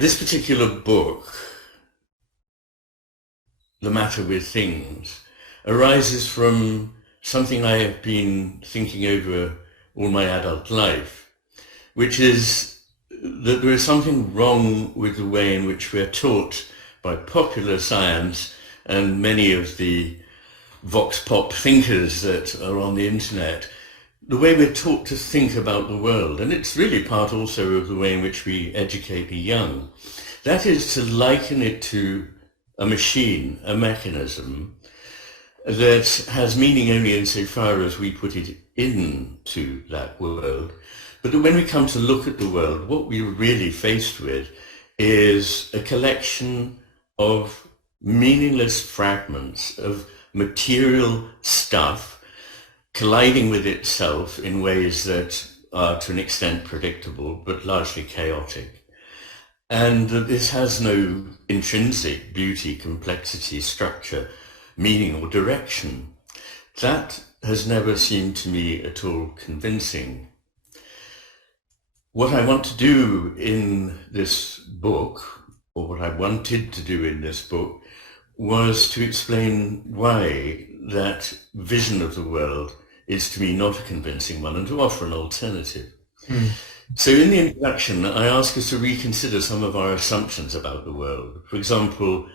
This particular book, The Matter with Things, arises from something I have been thinking over all my adult life, which is that there is something wrong with the way in which we're taught by popular science and many of the vox pop thinkers that are on the internet, the way we're taught to think about the world. And it's really part also of the way in which we educate the young. That is to liken it to a machine, a mechanism that has meaning only insofar as we put it into that world. But that when we come to look at the world, what we're really faced with is a collection of meaningless fragments of material stuff colliding with itself in ways that are to an extent predictable, but largely chaotic. And that this has no intrinsic beauty, complexity, structure, meaning or direction. That has never seemed to me at all convincing. What I want to do in this book, or what I wanted to do in this book, was to explain why that vision of the world is to me not a convincing one and to offer an alternative. So in the introduction, I ask us to reconsider some of our assumptions about the world. For example,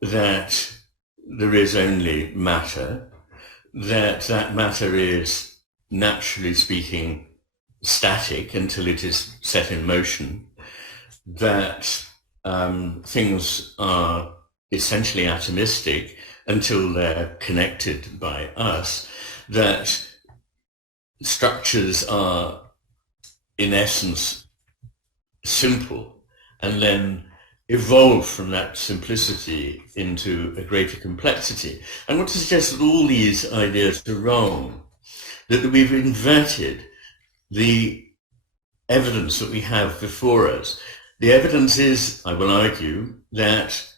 that there is only matter, that matter is, naturally speaking, static until it is set in motion, that things are essentially atomistic until they're connected by us, that structures are in essence simple and then evolve from that simplicity into a greater complexity. I want to suggest that all these ideas are wrong, that we've inverted the evidence that we have before us. The evidence is, I will argue, that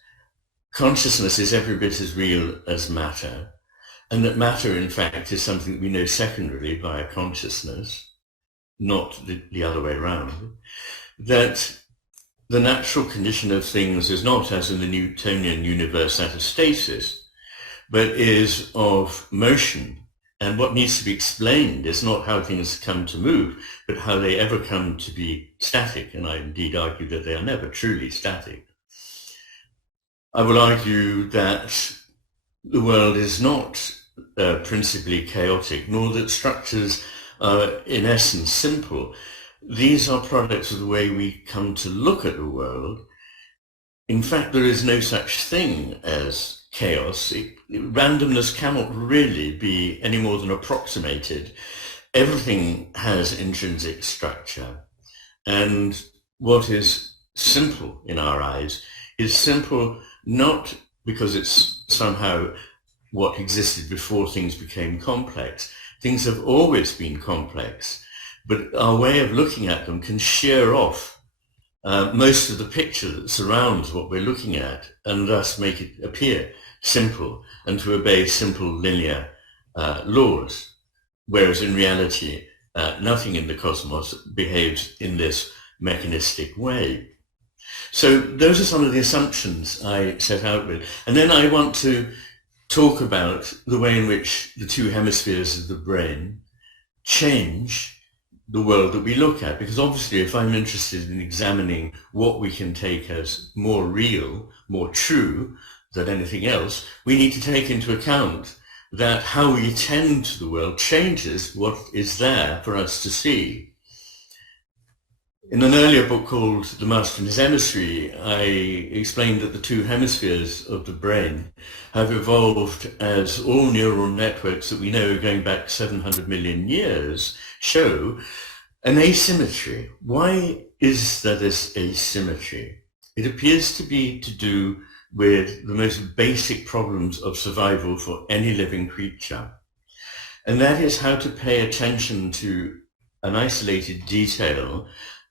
consciousness is every bit as real as matter, and that matter, in fact, is something that we know secondarily via consciousness, not the other way around, that the natural condition of things is not, as in the Newtonian universe, that of stasis, but is of motion. And what needs to be explained is not how things come to move, but how they ever come to be static. And I indeed argue that they are never truly static. I will argue that the world is not principally chaotic, nor that structures are in essence simple. These are products of the way we come to look at the world. In fact, there is no such thing as chaos. Randomness cannot really be any more than approximated. Everything has intrinsic structure. And what is simple in our eyes is simple not because it's somehow what existed before things became complex. Things have always been complex, but our way of looking at them can shear off most of the picture that surrounds what we're looking at, and thus make it appear simple and to obey simple linear laws, whereas in reality, nothing in the cosmos behaves in this mechanistic way. So those are some of the assumptions I set out with. And then I want to talk about the way in which the two hemispheres of the brain change the world that we look at. Because obviously, if I'm interested in examining what we can take as more real, more true than anything else, we need to take into account that how we attend to the world changes what is there for us to see. In an earlier book called The Master and His Emissary, I explained that the two hemispheres of the brain have evolved as all neural networks that we know going back 700 million years show an asymmetry. Why is there this asymmetry? It appears to be to do with the most basic problems of survival for any living creature. And that is how to pay attention to an isolated detail,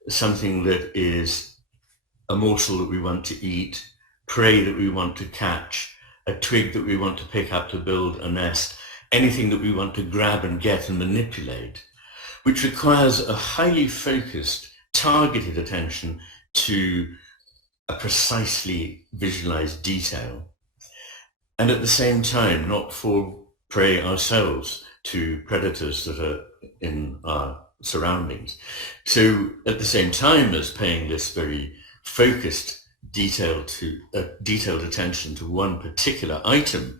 something that is a morsel that we want to eat, prey that we want to catch, a twig that we want to pick up to build a nest, anything that we want to grab and get and manipulate, which requires a highly focused, targeted attention to a precisely visualized detail, and at the same time not fall prey ourselves to predators that are in our surroundings. So at the same time as paying this very focused detailed attention to one particular item,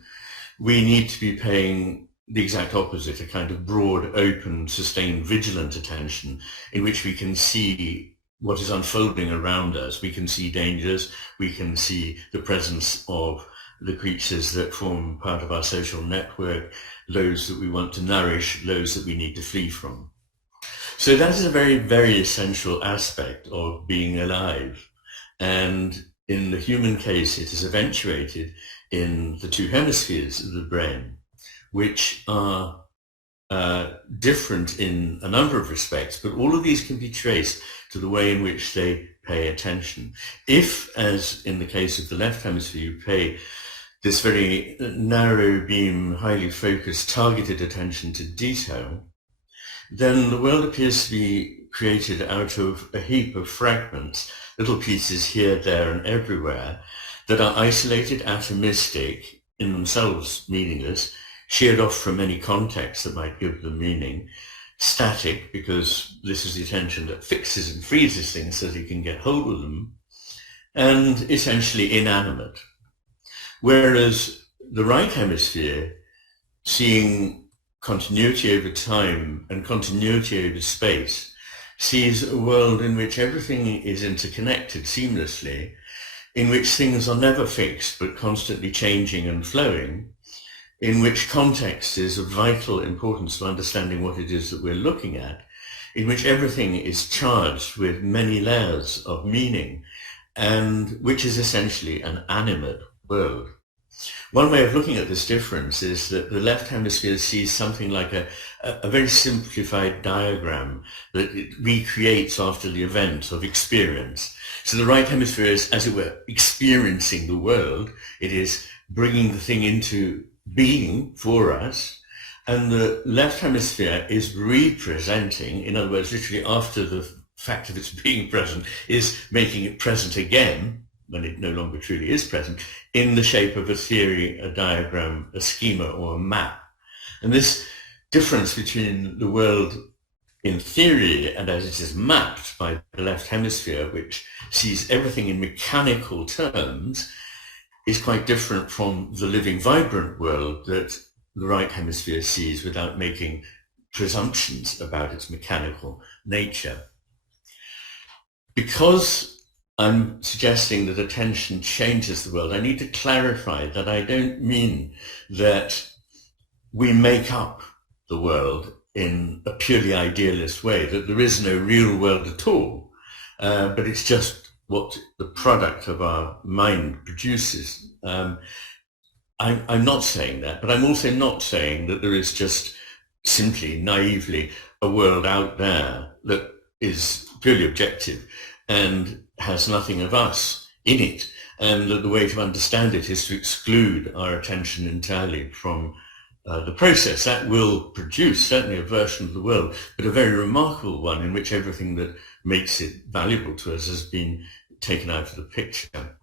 we need to be paying the exact opposite, a kind of broad, open, sustained, vigilant attention in which we can see what is unfolding around us. We can see dangers, we can see the presence of the creatures that form part of our social network, those that we want to nourish, those that we need to flee from. So that is a very, very essential aspect of being alive. And in the human case, it is eventuated in the two hemispheres of the brain, which are different in a number of respects, but all of these can be traced to the way in which they pay attention. If, as in the case of the left hemisphere, you pay this very narrow beam, highly focused, targeted attention to detail, then the world appears to be created out of a heap of fragments, little pieces here, there, and everywhere, that are isolated, atomistic, in themselves meaningless, sheared off from any context that might give them meaning, static, because this is the attention that fixes and freezes things so that you can get hold of them, and essentially inanimate. Whereas the right hemisphere, seeing continuity over time and continuity over space, sees a world in which everything is interconnected seamlessly, in which things are never fixed but constantly changing and flowing, in which context is of vital importance to understanding what it is that we're looking at, in which everything is charged with many layers of meaning, and which is essentially an animate world. One way of looking at this difference is that the left hemisphere sees something like a very simplified diagram that it recreates after the event of experience. So the right hemisphere is, as it were, experiencing the world. It is bringing the thing into being for us. And the left hemisphere is representing, in other words, literally after the fact of its being present, is making it present again, when it no longer truly is present, in the shape of a theory, a diagram, a schema, or a map. And this difference between the world in theory and as it is mapped by the left hemisphere, which sees everything in mechanical terms, is quite different from the living, vibrant world that the right hemisphere sees without making presumptions about its mechanical nature. Because I'm suggesting that attention changes the world, I need to clarify that I don't mean that we make up the world in a purely idealist way, that there is no real world at all, but it's just what the product of our mind produces. I'm not saying that, but I'm also not saying that there is just simply naively a world out there that is purely objective and has nothing of us in it, and that the way to understand it is to exclude our attention entirely from the process. That will produce certainly a version of the world, but a very remarkable one in which everything that makes it valuable to us has been taken out of the picture.